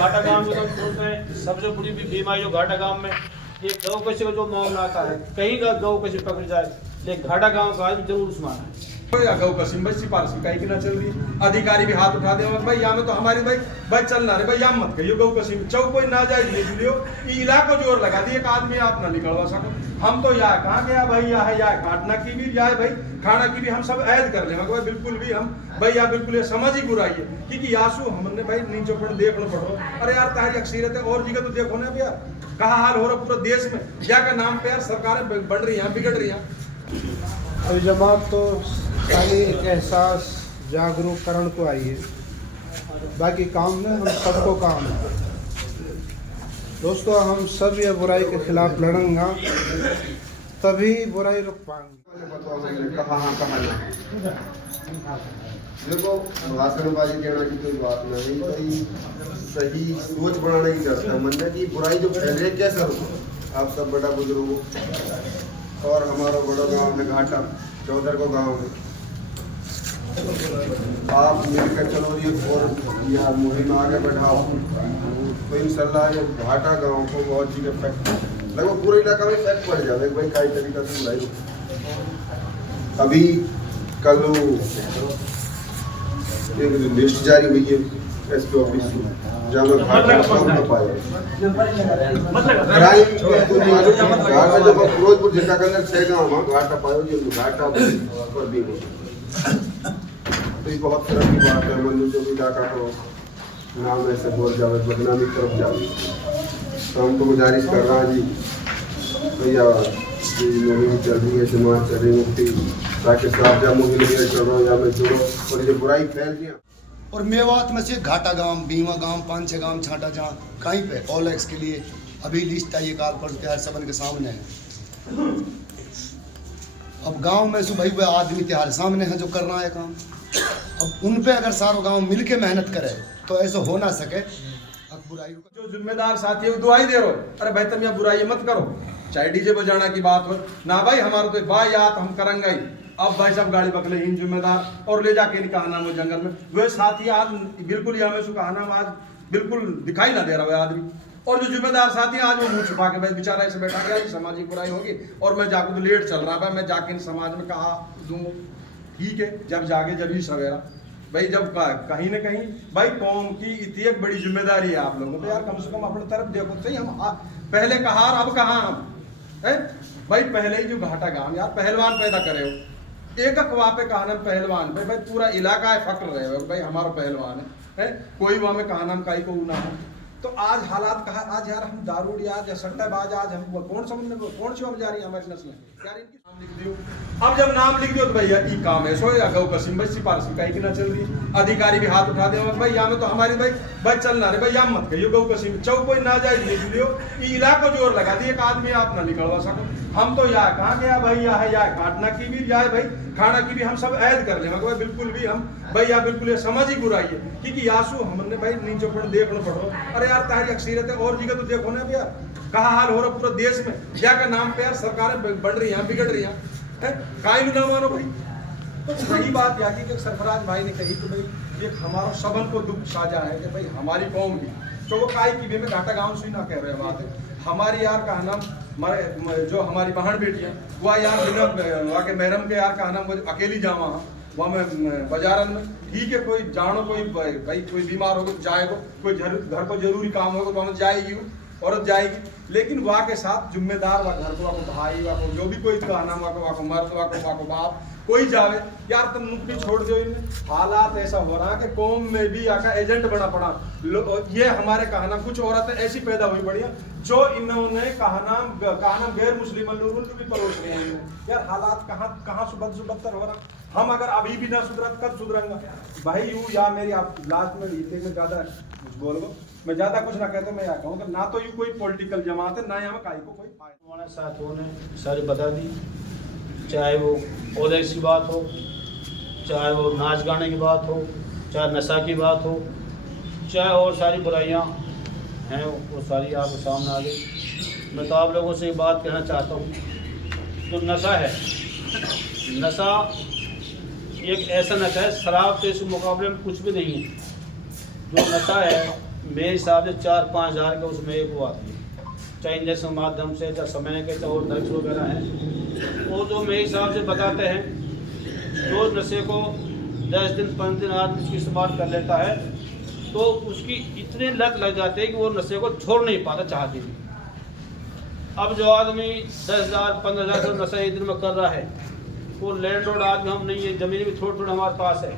घाटा गांव में तो हम सोचते हैं सबसे बड़ी बीमारी जो घाटा गांव में ये गौ कसी का जो मामला आता है, कहीं का गौ कसी पकड़ जाए, लेकिन घाटा गांव का आदमी जरूर उस्मान है। गौ कसीम भाई सिफारिश कहीं की ना चल रही है, अधिकारी भी हाथ उठा दे भाई यहाँ में तो हमारी भाई चलना रहे भाई यहाँ मत कहियो गौ कसीम चौ कोई ना जाए लियो इलाको जोर लगा दी एक आदमी आप ना निकलवा सको। हम तो यहाँ कहाँ गया भाई यहाँ है यहाँ काटना की भी यहाँ भाई खाना की भी हम सब ऐद कर ले भाई बिल्कुल भी हम भाई यहाँ बिल्कुल ये समझ ही बुराई है क्योंकि यासु हमने भाई नीचे पर देखना पड़ो। अरे यार तारी अक्सरियत है और जगह तो देखो ना यार कहा हाल हो रहा पूरे देश में या का नाम पे यार सरकारें बढ़ रही हैं बिगड़ रही हैं। अभी जमात तो खाली एक एहसास जागरूकरण को आई है, बाकी काम में हम सबको काम है। दोस्तों हम सब ये बुराई के खिलाफ लड़ेंगे तभी बुराई रुक पाएंगे। देखो भाषणबाजी कहना की कोई बात नहीं भाई, सही सोच बनाने की जरूरत है। मन की बुराई जो फैल रही है कैसे रोको। आप सब बड़ा बुजुर्ग और हमारा बड़ा गांव में घाटा चौधर को गांव में आप मिलकर चलो ये और या मुहिम आगे बढ़ाओ तो इंशाल्लाह ये घाटा गांव को बहुत चीज़ इफेक्ट लगभग पूरे इलाका में इफेक्ट पड़ जाए भाई कई तरीका से बुराई। अभी कल एक लिस्ट जारी हुई है एसपी ऑफिस से जहाँ में घाटा पाया जब फिरोजपुर जिला के अंदर 6 गाँव में घाटा पाया जो घाटा पर भी तो ये बहुत तरह की बात है। मनुष्य जो भी इलाका को नाम ऐसे बोल जावे बदनामी तरफ जावे तो हम तो गुजारिश कर रहा जी भैया मुहिम चल रही है समाज चल रही मुक्ति ताकि साफ जा मुहिम चल रहा या में जुड़ो और ये बुराई फैल रही है। और मेवात में से घाटा गांव, बीमा गांव, 5-6 गांव छाटा जहाँ कहीं पे ओलेक्स के लिए अभी लिस्ट आई काल पर त्यार सबन के सामने है। अब गांव में सुबह वह आदमी त्यार सामने है जो करना है काम। अब उन पे अगर सारो गांव मिलके मेहनत करे तो ऐसा हो ना सके। अब बुराई जो जिम्मेदार साथी है वो दुआई दे रहो, अरे भाई तुम यहाँ बुराई मत करो, चाहे डीजे बजाना की बात हो ना भाई हमारा तो भाई याद हम करेंगे ही। अब भाई साहब गाड़ी पकड़े इन जिम्मेदार और ले जाके कहा नाम हो जंगल में वह साथी आज बिल्कुल यहाँ में कहा नाम आज बिल्कुल दिखाई ना दे रहा है आदमी। और जो जिम्मेदार साथी हैं आज वो मुंह छुपा के भाई बेचारा ऐसे बैठा गया सामाजिक बुराई होगी और मैं जाकर तो लेट चल रहा है मैं जाके इन समाज में कहा दूंगा ठीक है जब जागे जब ही सवेरा भाई जब कहीं ना कहीं भाई कौम की इतनी एक बड़ी जिम्मेदारी है आप लोगों को तो यार कम से कम अपनी तरफ देखो सही। हम पहले कहा अब कहाँ हम है भाई पहले ही जो घाटा गांव यार पहलवान पैदा करे हो एक वहाँ पे कहा नाम पहलवान भाई पूरा इलाका है फक्र रहे हो भाई हमारा पहलवान है कोई वहाँ में कहा नाम काई को ना हो। तो आज हालात कहा आज यार हम दारू आज या सट्टाबाज आज हम कौन सी अब जा रही है हमारी नस्ल यार इनकी नाम लिख दियो। अब जब नाम लिख दियो तो भैया ई काम है सो या गौ कसीम भाई सिफारिश कहीं की ना चल रही है, अधिकारी भी हाथ उठा दे भाई यहाँ में तो हमारी भाई चलना रहे भाई यहाँ मत कहियो गौ कसीम चौ कोई ना जाए लियो इलाको जोर लगा दी एक आदमी आप ना निकलवा सको। हम तो यहाँ कहाँ गया भाई यहाँ है यहाँ काटना की भी यहाँ भाई खाना की भी हम सब ऐद कर ले भाई बिल्कुल भी हम भाई यहाँ बिल्कुल ये समझ ही बुराई है क्योंकि यासु हमने भाई नीचे पर देखना पड़ो। अरे यार तारी अक्सरियत है और जगह तो देखो ना यार कहा हाल हो रहा पूरे देश में या का नाम पे यार सरकारें बढ़ रही हैं बिगड़ रही हैं कायलू ना मानो भाई। तो वही बात यहाँ की सरफराज भाई ने कही कि भाई ये हमारा सबन को दुख साझा है कि भाई हमारी कौम भी तो वो काय की भी में घाटा गाँव से ना कह रहे बात है हमारी यार का नाम जो हमारी बहन बेटियाँ वह यार वहाँ के महरम के यार का नाम अकेली जावा वहाँ में बाजारन में ठीक है कोई जानो कोई भाई कोई बीमार होगा तो जाएगा कोई घर को जरूरी काम होगा तो हमें जाएगी औरत जाएगी लेकिन वहाँ के साथ जिम्मेदार वहाँ घर को वहाँ को भाई वहाँ को जो भी कोई कहना वहाँ को मर्द वहाँ को बाप कोई जावे यार तुम मुक्ति छोड़ दो इनमें। हालात ऐसा हो रहा है कि कौम में भी आका एजेंट बना पड़ा ये हमारे कहना कुछ औरतें ऐसी पैदा हुई बढ़िया जो इन्होंने कहना गैर मुस्लिम लोगों भी परोस रहे हैं यार। हालात कहाँ सुबत्तर हो रहा हम अगर अभी भी ना सुधरा कब सुधरेंगे भाई यूँ या मेरी आप लास्ट में रीते में ज़्यादा कुछ बोलो मैं ज़्यादा कुछ ना कहता मैं यहाँ कहूँ ना तो यू कोई पॉलिटिकल जमात है ना यहाँ काई को कोई हमारे साथियों ने सारी बता दी, चाहे वो ओलेक्स की बात हो, चाहे वो नाच गाने की बात हो, चाहे नशा की बात हो, चाहे और सारी बुराइयाँ हैं वो सारी आपके सामने आ गई। मैं तो आप लोगों से एक बात कहना चाहता हूँ, जो नशा है, नशा एक ऐसा नशा है, शराब तो इस मुकाबले में कुछ भी नहीं है। जो नशा है मेरे हिसाब से 4-5 हज़ार के उसमें एक वो आती है, चाहे इंजेक्शन के माध्यम से, चाहे समय के, चाहे और ड्रग्स वगैरह हैं। वो जो मेरे हिसाब से बताते हैं, जो नशे को 10 दिन 5 दिन आदमी उसकी इस्तेमाल कर लेता है तो उसकी इतनी लत लग जाती है कि वो नशे को छोड़ नहीं पाता चाहते भी। अब जो आदमी 10,000 15,000 का नशा एक दिन में कर रहा है, वो लैंड रोड आदमी हम नहीं है, ज़मीन भी थोड़ी थोड़ी हमारे पास है,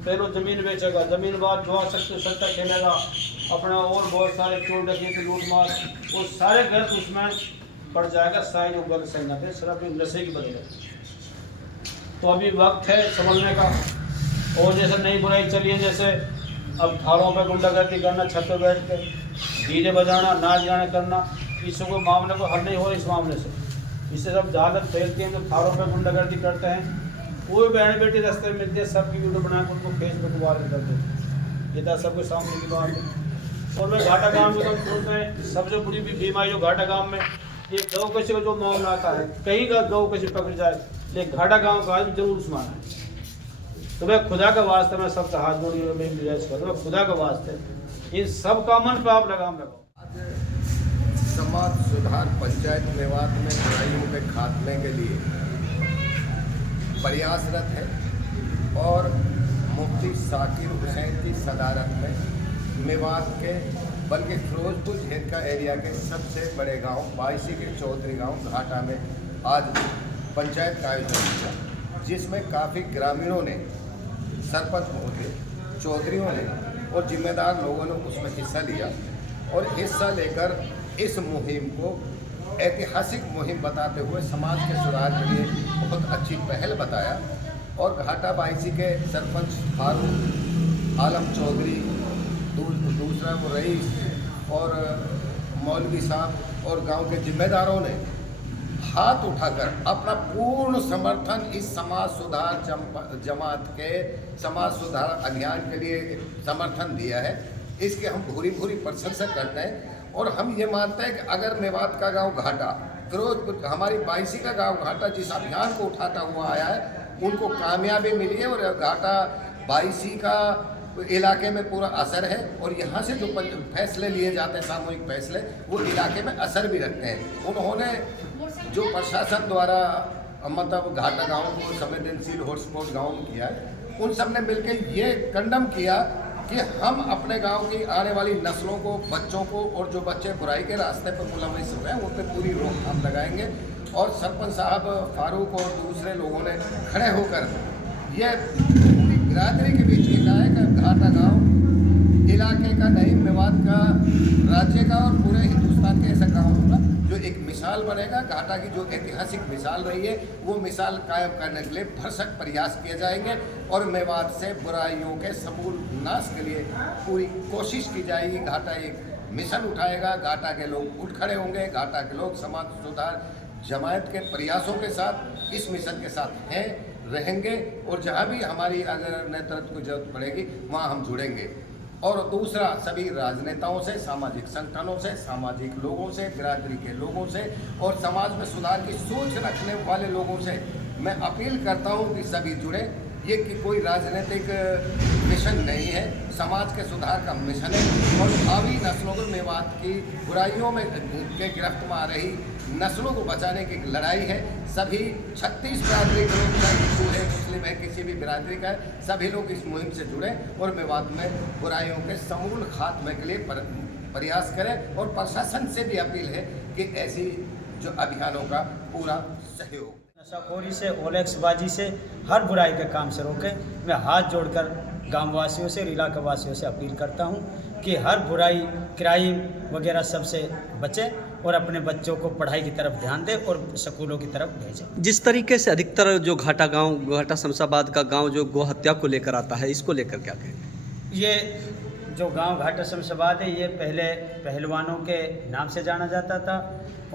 पहले वो ज़मीन बेचेगा, ज़मीन बाद जुआ सट्टा खेलेगा, अपना और बहुत सारे चोर डकैती लूट मार, वो सारे घर उसमें पड़ जाएगा, शायद वो गलत सही ना थे, सिर्फ नशे की वजह से। तो अभी वक्त है समझने का। और जैसे नई बुराई चली है, जैसे अब थारों पर गुंडागर्दी करना, छत पर बैठ कर डीजे बजाना, नाच गाना करना, इससे कोई मामले को हल नहीं हो इस मामले से। इससे सब जहालत फैलती हैं, जो थारों पर गुंडागर्दी करते हैं, वो भी बहन बेटी रास्ते में मिलते हैं, सबकी वीडियो बना कर उनको फेसबुक वायरल कर देते हैं। ये तो सबके सामने की बात है। और मैं घाटा गाँव में तो सुनते हैं सबसे बड़ी बीमारी जो घाटा गाँव में, ये गौ कसी का जो मामला आता है, कहीं का गौ कसी पकड़ जाए, लेकिन घाटा गाँव का आदमी जरूर उस माना है। तो मैं खुदा का वास्ते मैं सबका हाथ जोड़ी मैं गुजारिश करता हूँ, खुदा का वास्ते इन सब का मन पे आप लगाम लगाओ। समाज सुधार पंचायत मेवात में बुराइयों के खात्मे के लिए प्रयासरत है और मुफ्ती साकिर हुसैन की सदारत में मेवात के बल्कि फिरोजपुर झेरका एरिया के सबसे बड़े गांव बायसी के चौधरी गांव घाटा में आज पंचायत का आयोजन किया, जिसमें काफ़ी ग्रामीणों ने, सरपंच महोदय, चौधरियों ने और जिम्मेदार लोगों ने उसमें हिस्सा लिया और हिस्सा लेकर इस मुहिम को ऐतिहासिक मुहिम बताते हुए समाज के सुधार के लिए बहुत अच्छी पहल बताया। और घाटा बायसी के सरपंच फारूक आलम चौधरी, दूसरा वो रईस और मौलवी साहब और गांव के जिम्मेदारों ने हाथ उठाकर अपना पूर्ण समर्थन इस समाज सुधार जमात के समाज सुधार अभियान के लिए समर्थन दिया है। इसके हम भूरी भूरी प्रशंसा करते हैं और हम ये मानते हैं कि अगर मेवात का गांव घाटा, फिरोजपुर हमारी बायसी का गांव घाटा जिस अभियान को उठाता हुआ आया है, उनको कामयाबी मिली है और घाटा बायसी का इलाके में पूरा असर है और यहाँ से जो फैसले लिए जाते हैं, सामूहिक फैसले, वो इलाके में असर भी रखते हैं। उन्होंने जो प्रशासन द्वारा मतलब घाटा गांव को संवेदनशील हॉटस्पॉट गांव में किया है, उन सब ने मिलकर ये कंडम किया कि हम अपने गांव की आने वाली नस्लों को, बच्चों को और जो बच्चे बुराई के रास्ते पर मुलविस हुए हैं उन पर पूरी रोकथाम लगाएंगे। और सरपंच साहब फारूक और दूसरे लोगों ने खड़े होकर ये पूरी बिरादरी के बीच ये कहा है कि घाटा गाँव इलाके का नहीं, मेवात का, राज्य का और पूरे हिंदुस्तान के ऐसा गाँव होगा जो एक मिसाल बनेगा। घाटा की जो ऐतिहासिक मिसाल रही है वो मिसाल कायम करने के लिए भरसक प्रयास किए जाएंगे और मेवात से बुराइयों के समूल नाश के लिए पूरी कोशिश की जाएगी। घाटा एक मिशन उठाएगा, घाटा के लोग उठ खड़े होंगे, घाटा के लोग समाज सुधार जमात के प्रयासों के साथ इस मिशन के साथ हैं, रहेंगे और जहाँ भी हमारी अगर नेतृत्व की जरूरत पड़ेगी वहाँ हम जुड़ेंगे। और दूसरा, सभी राजनेताओं से, सामाजिक संगठनों से, सामाजिक लोगों से, बिरादरी के लोगों से और समाज में सुधार की सोच रखने वाले लोगों से मैं अपील करता हूं कि सभी जुड़े। ये कि कोई राजनीतिक मिशन नहीं है, समाज के सुधार का मिशन है और भावी नस्लों को मेवात की बुराइयों में के गिरफ्त में आ रही नस्लों को बचाने की लड़ाई है। सभी 36 बिरादरी के लोग, चाहे हिंदू है, मुस्लिम है, किसी भी बिरादरी का है, सभी लोग इस मुहिम से जुड़े और मेवात में बुराइयों के समूल खात्मे के लिए प्रयास करें। और प्रशासन से भी अपील है कि ऐसी जो अभियानों का पूरा सहयोग, नशाखोरी से, ओलेक्सबाजी से, हर बुराई के काम से रोकें। मैं हाथ जोड़कर गाँव वासियों से, इलाका वासियों से अपील करता हूं कि हर बुराई, क्राइम वगैरह सबसे बचें और अपने बच्चों को पढ़ाई की तरफ ध्यान दें और स्कूलों की तरफ भेजें। जिस तरीके से अधिकतर जो घाटा गांव, घाटा शमशाबाद का गांव जो गौ हत्या को लेकर आता है, इसको लेकर क्या कहें? ये जो गांव घाटा शमशाबाद है, ये पहले पहलवानों के नाम से जाना जाता था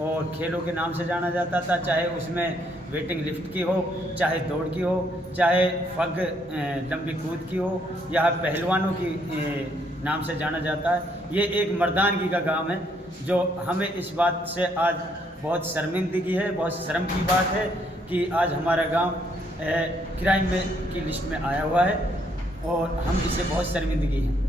और खेलों के नाम से जाना जाता था, चाहे उसमें वेटिंग लिफ्ट की हो, चाहे दौड़ की हो, चाहे फग लंबी कूद की हो, या पहलवानों की नाम से जाना जाता है। ये एक मर्दानगी का गांव है, जो हमें इस बात से आज बहुत शर्मिंदगी है, बहुत शर्म की बात है कि आज हमारा गांव क्राइम में की लिस्ट में आया हुआ है और हम इससे बहुत शर्मिंदगी हैं।